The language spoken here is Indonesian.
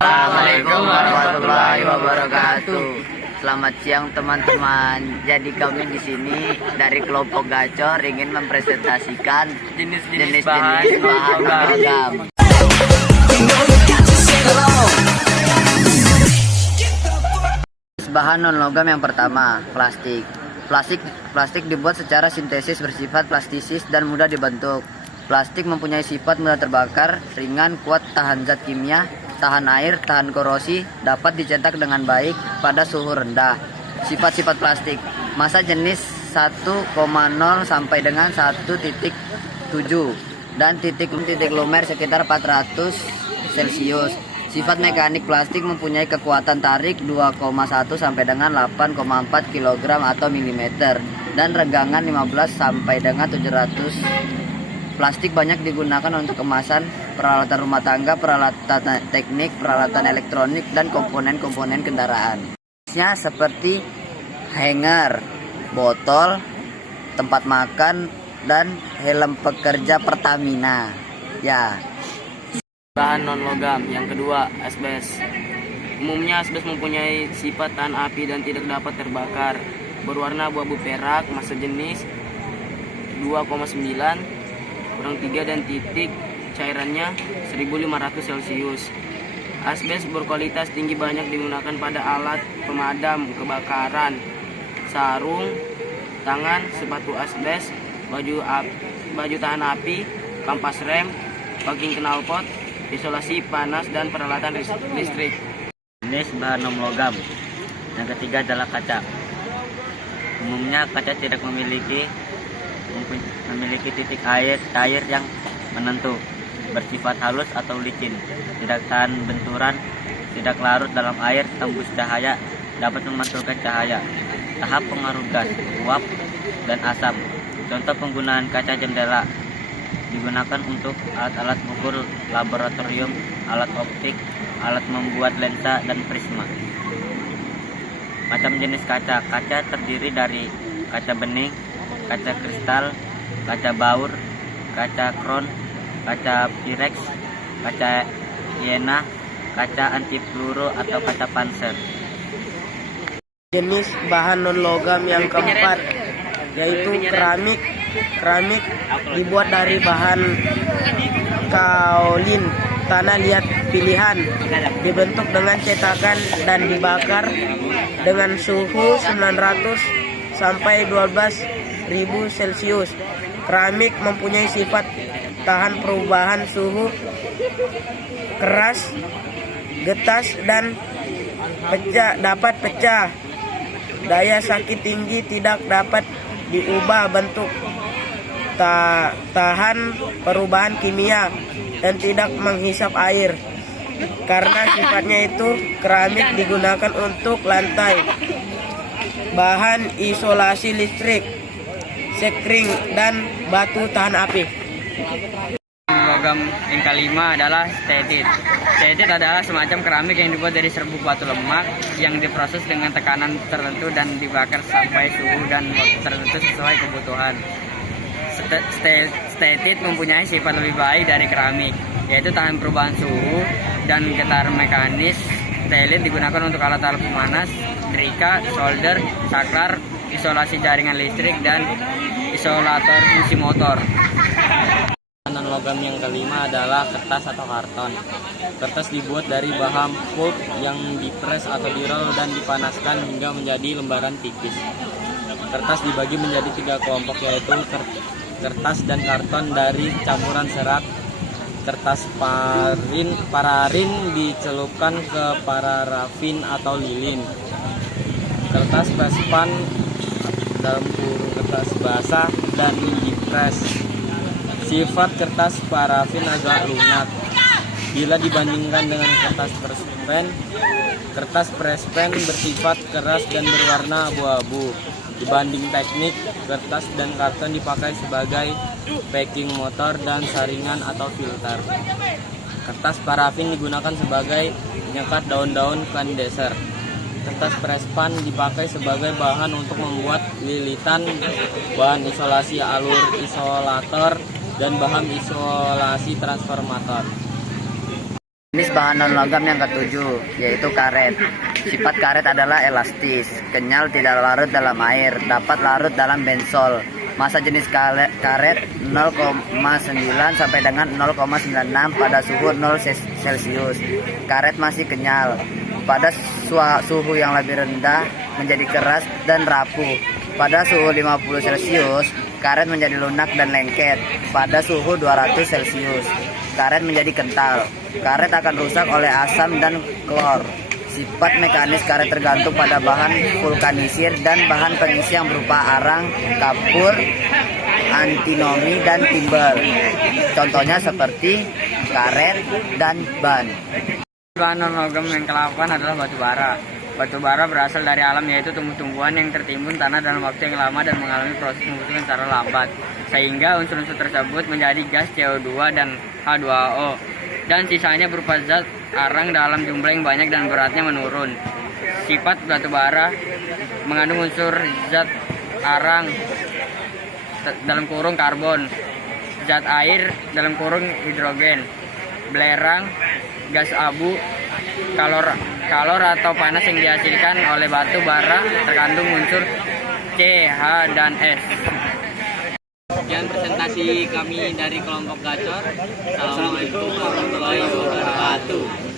Assalamualaikum warahmatullahi wabarakatuh. Selamat siang teman-teman. Jadi kami di sini dari kelompok Gacor ingin mempresentasikan jenis-jenis bahan logam. Bahan non logam yang pertama, plastik. Plastik dibuat secara sintesis, bersifat plastisis dan mudah dibentuk. Plastik mempunyai sifat mudah terbakar, ringan, kuat, tahan zat kimia, tahan air, tahan korosi, dapat dicetak dengan baik pada suhu rendah. Sifat-sifat plastik, massa jenis 1,0 sampai dengan 1,7 dan titik lumer sekitar 400 Celcius. Sifat mekanik plastik mempunyai kekuatan tarik 2,1 sampai dengan 8,4 kg atau milimeter dan renggangan 15 sampai dengan 700. Plastik banyak digunakan untuk kemasan, peralatan rumah tangga, peralatan teknik, peralatan elektronik, dan komponen-komponen kendaraan. Jenisnya seperti hanger, botol, tempat makan, dan helm pekerja Pertamina. Ya. Bahan non logam yang kedua, asbes. Umumnya asbes mempunyai sifat tahan api dan tidak dapat terbakar. Berwarna abu-abu perak, massa jenis 2,9 kurang 3 dan titik cairannya 1500 Celcius. Asbes berkualitas tinggi banyak digunakan pada alat pemadam kebakaran, sarung tangan, sepatu asbes, baju tahan api, kampas rem, backing knalpot, isolasi panas dan peralatan listrik. Jenis bahan non logam yang ketiga adalah kaca. Umumnya kaca tidak memiliki titik cair yang menentu, bersifat halus atau licin, tidak tahan benturan, tidak larut dalam air, tembus cahaya, dapat memantulkan cahaya. Tahap pengaruh gas, uap, dan asam. Contoh penggunaan kaca jendela digunakan untuk alat-alat ukur laboratorium, alat optik, alat membuat lensa, dan prisma. Macam jenis kaca terdiri dari kaca bening, kaca kristal, kaca baur, kaca kron, kaca pirex, kaca iena, kaca anti peluru atau kaca panser. Jenis bahan non logam yang keempat yaitu keramik. Keramik dibuat dari bahan kaolin, tanah liat pilihan, dibentuk dengan cetakan dan dibakar dengan suhu 900 sampai 12.000 Celcius. Keramik mempunyai sifat tahan perubahan suhu, keras, getas, dan dapat pecah. Daya sakit tinggi, tidak dapat diubah bentuk, tahan perubahan kimia, dan tidak menghisap air. Karena sifatnya itu, keramik digunakan untuk lantai, bahan isolasi listrik, sekring, dan batu tahan api. Logam yang kelima adalah steatit. Steatit adalah semacam keramik yang dibuat dari serbuk batu lemak yang diproses dengan tekanan tertentu dan dibakar sampai suhu dan waktu tertentu sesuai kebutuhan. Steatit mempunyai sifat lebih baik dari keramik, yaitu tahan perubahan suhu dan getar mekanis. Steatit digunakan untuk alat-alat pemanas, setrika, solder, saklar, isolasi jaringan listrik, dan isolator fungsi motor. Non logam yang kelima adalah kertas atau karton. Kertas dibuat dari bahan pulp yang dipres atau dirol dan dipanaskan hingga menjadi lembaran tipis. Kertas dibagi menjadi 3 kelompok, yaitu kertas dan karton dari campuran serat. Kertas pararin dicelupkan ke parafin atau lilin. Kertas prespan dalam kurung kertas basah dan dipres. Sifat kertas parafin agak lunak bila dibandingkan dengan kertas prespen. Kertas prespen bersifat keras dan berwarna abu-abu. Dibanding teknik, kertas dan karton dipakai sebagai packing motor dan saringan atau filter. Kertas parafin digunakan sebagai penyekat daun-daun kondenser. Kertas prespan dipakai sebagai bahan untuk membuat lilitan, bahan isolasi alur isolator, dan bahan isolasi transformator. Jenis bahan non-logam yang ketujuh, yaitu karet. Sifat karet adalah elastis, kenyal, tidak larut dalam air, dapat larut dalam bensol. Massa jenis karet 0,9 sampai dengan 0,96 pada suhu 0 Celcius. Karet masih kenyal. Pada suhu yang lebih rendah menjadi keras dan rapuh. Pada suhu 50 Celcius, karet menjadi lunak dan lengket. Pada suhu 200 Celcius, karet menjadi kental. Karet akan rusak oleh asam dan klor. Sifat mekanis karet tergantung pada bahan vulkanisir dan bahan pengisi yang berupa arang, kapur, antimoni, dan timbel. Contohnya seperti karet dan ban. Bahan non-logam yang ke-8 adalah batu bara. Batu bara berasal dari alam, yaitu tumbuh-tumbuhan yang tertimbun tanah dalam waktu yang lama dan mengalami proses pembentukan secara lambat, sehingga unsur-unsur tersebut menjadi gas CO2 dan H2O, dan sisanya berupa zat arang dalam jumlah yang banyak dan beratnya menurun. Sifat batu bara mengandung unsur zat arang dalam kurung karbon, zat air dalam kurung hidrogen, belerang, gas abu, kalor atau panas yang dihasilkan oleh batu bara terkandung unsur C, H, dan S. Sekian presentasi kami dari kelompok Gacor. Assalamualaikum warahmatullahi wabarakatuh.